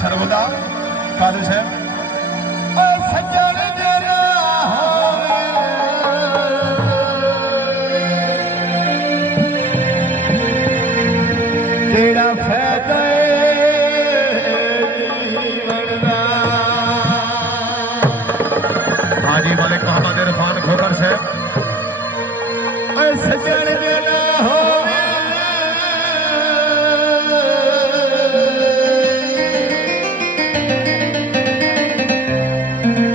सर्वदा कालू साहब सजन जरा केड़ा फायदा हाजी मलिक मोहम्मद इरफान खोकर साहब सजन जरा हो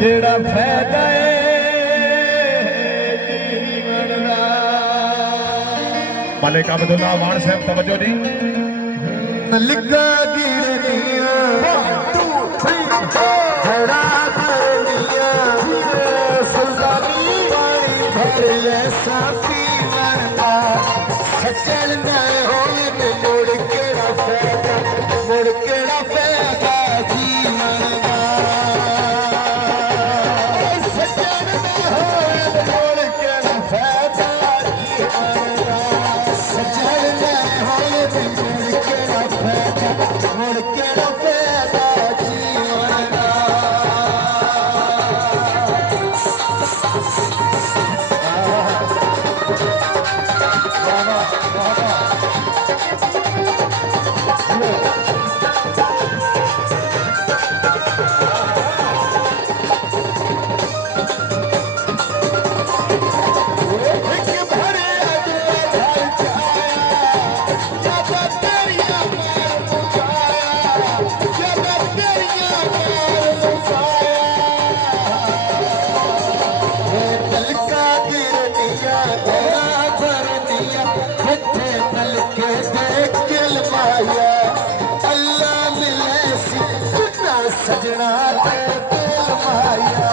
केड़ा फायदा मलिक अब्दुल्ला वाण साहब तवज्जो दी लिखा गिरनिया जड़ा गिरनिया सुल्तानी पानी भरे साफी लड़ना सजन न होए मुड़ केड़ा फायदा जीवन का सजन न होए मुड़ केड़ा फायदा जीवन का सजन न होए मुड़ केड़ा फायदा जीवन का सजना ते दिल माया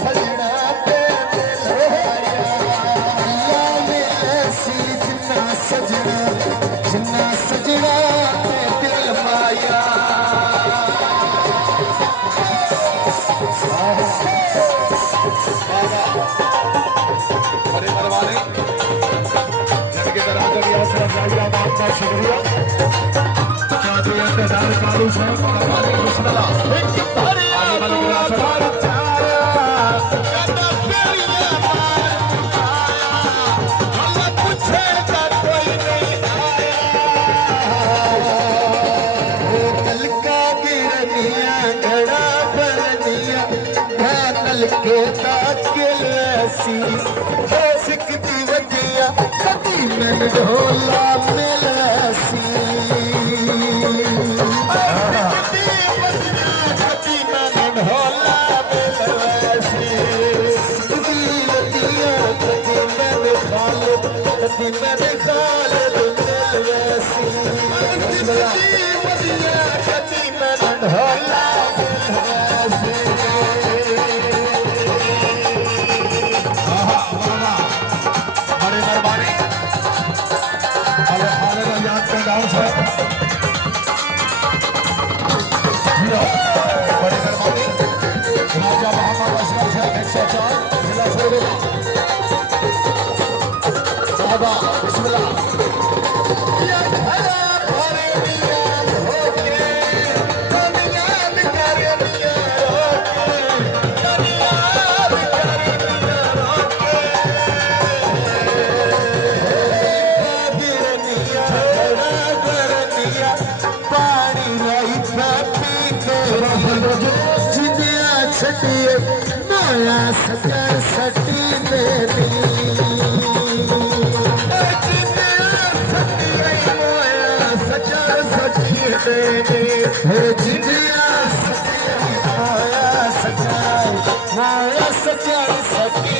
सजना ते दिल जिन्ना सजना ते दिल माया बड़े परवाने जिनके दराज की आसरा जाइया आपका शुक्रिया चौधरी इंतजार कालू साहब परवाने बिस्मिल्लाह एक भरे मलिक रासर के ताकिल ऐसी हो सिकती वजिया कभी मन ढोला मिल ऐसी सिकती वजिया कभी मन ढोला मिल ऐसी सिकती वजिया कभी मन खालिद मिल ऐसी सिकती वजिया कभी मन ढोला मिल ऐसी माया सकर सटी मेरी माया सकर सटी मेरी माया सकर सटी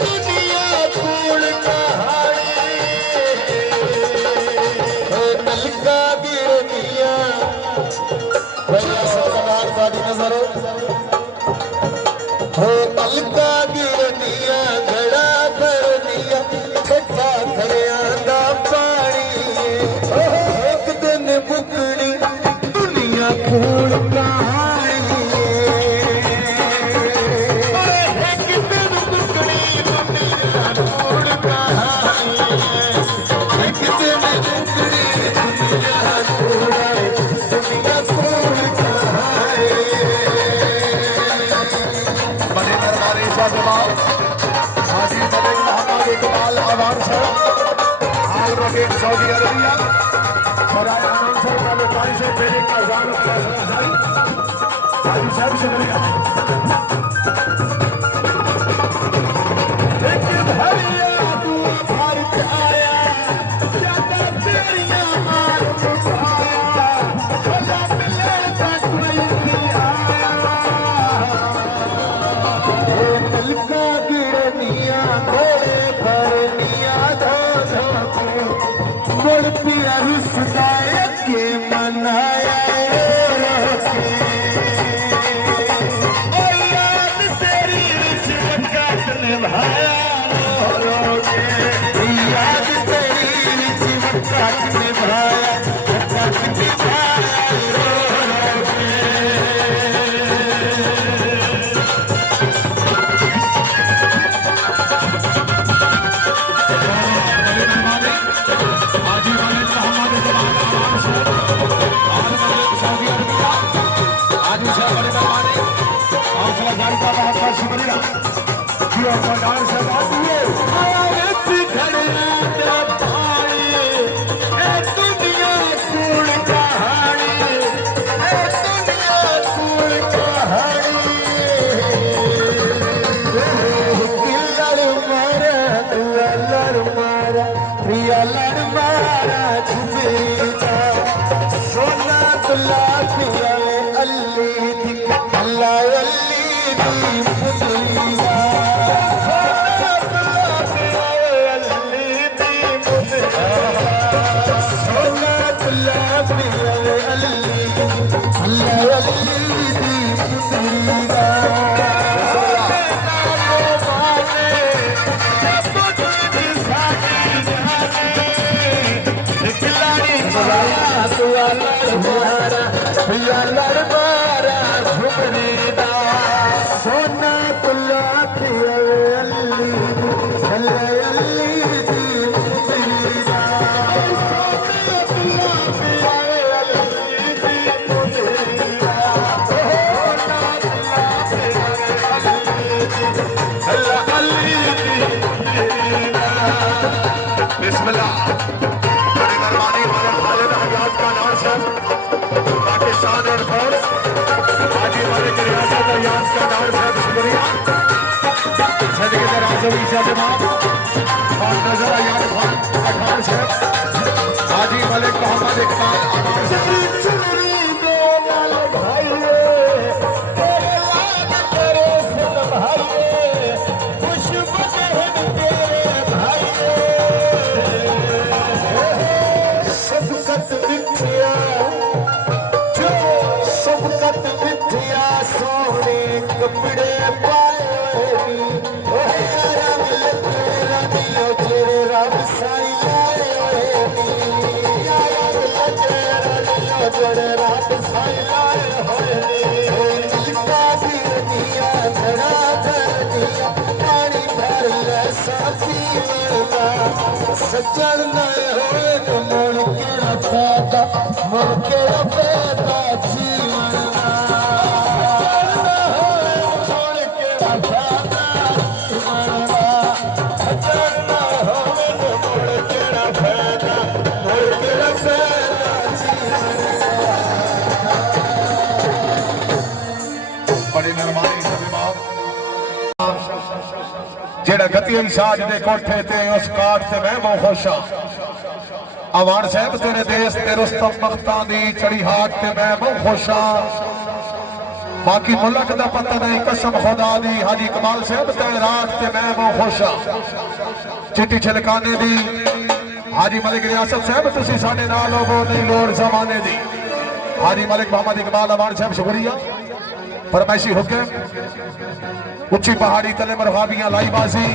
दुनिया सऊदी अरबिया बराए अनाउंसर वाले पानी से पहले का जान हाजी साहब शुक्रिया भारत आया ज्यादा तेरियां मार उठाया भला मिले तक नहीं आया तलका गिरनिया घोड़े भरनिया धो मुड़ पिया रुसदाए के मनाया याद तेरी रिश्वत काटने भाया याद तेरी रिश्वत काटने भाया काटने शुक्रिया जी और सरदार साहब दुनिया कूड़ कहानी दुनिया कूड़ कहानी लड़ मारा झुमेगा सोना तुला पिया अल्ली अल्लाह अल्ली दी पुतलिया सोना तुला पिया अल्ली अल्लाह अल्ली दी पुतलिया लड़ मारा झुमरीदा सोना तुला पिया अल्ली अल्ली दी पुतलिया सोना तुला पिया अल्ली दी पुतलिया सोना तुला पिया अल्ली दी पुतलिया बिस्मिल्लाह बड़ी मेहरबानी खालिद हयात का नाम से पाकिस्तान और फोर्स हाजी मलिक रियासत हयात का नाम से शुक्रिया सदके दराज़ ईसा जमात खान नजर हयात खान अठान से हाजी मलिक मोहम्मद इकबाल अमान से चुनरी दो लाल भाइये तेरे लाल तेरे सन भाइये खुशबू बहन तेरे भाइये सबकत मिठिया जो सबकत मिठिया सोने कपड़े पाए रंग तेरा दियो तेरे रब साई जड़े रात साई लाए होए लिखा भी रनिया धड़ा धरनिया पानी भर ले साथी मरना सज्जन नए होए न मुड़ के रफेदा जीवन मुड़ के रफेदा सज्जन होए न मुड़ के रफेदा बड़ी मेहरबानी जेड़ा गति साज दे कोठे ते उस काट ते मैं वो खुशा अवान साहब तेरे देश ते रुस्तम मख्तां दी चढ़ी हाट ते मैं वो खुशा बाकी मुल्क दा पता नहीं कसम खुदा दी हाजी कमाल साहब ते रात ते मैं वो खुशा चिट्टी छिलकाने दी हाजी मलिक रियासत साहब तुसी साडे नाल हो नहीं लोड़ जमाने दी हाजी मलिक मोहम्मद इकबाल अवान साहब शुक्रिया फरमाइशी हुक्म उच्ची पहाड़ी तले मरहाबियां लाई बाजी